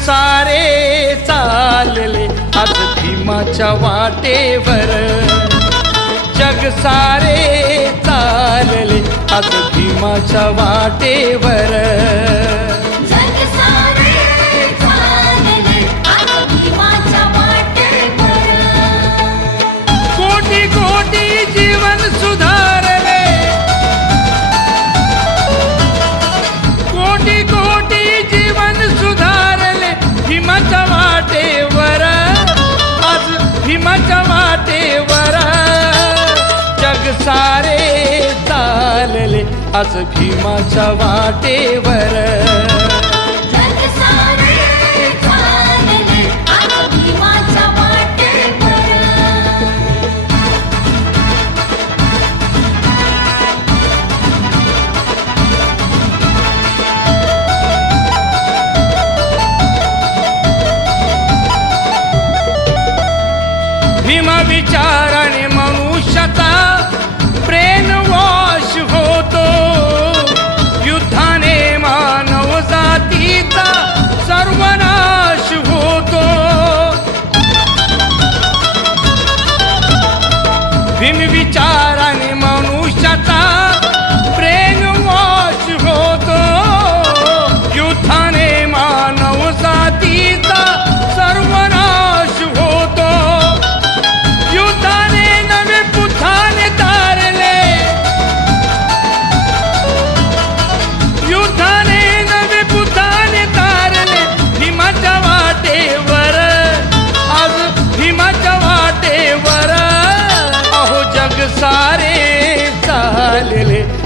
सारे चालले आज भीमाच्या वाटेवर. जग सारे चालले आज भीमाच्या वाटेवर. आज भीमाच्या वाटेवर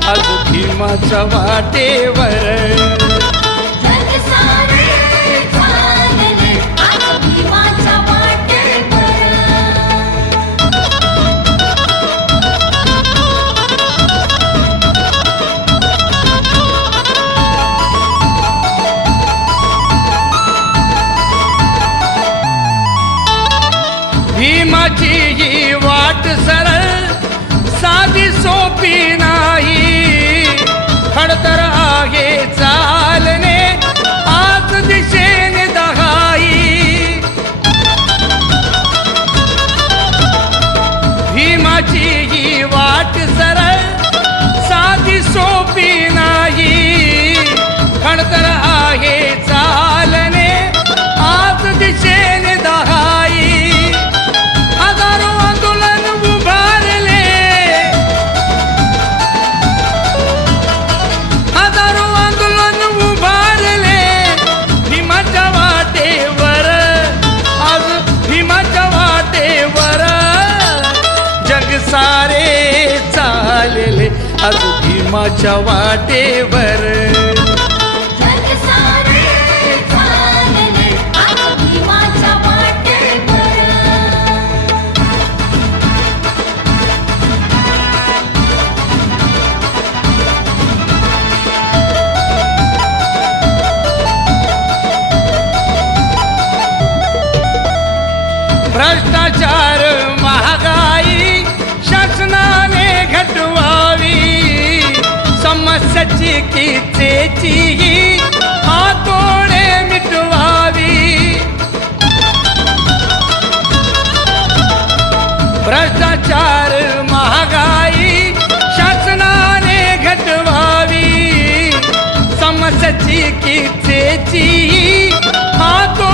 आज माझ्या वाटेवर. आज भीमाच्या वाटेवर. मनाची किचेची हा कोणे मिटवावी. भ्रष्टाचार महागाई शासनाने घटवावी. समसची किचेची हा कोण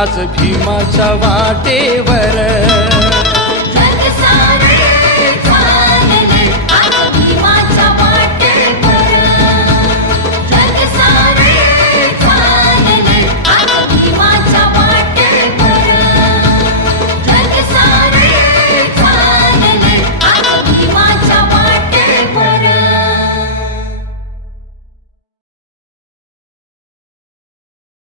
आज भीमाच्या वाटेवर.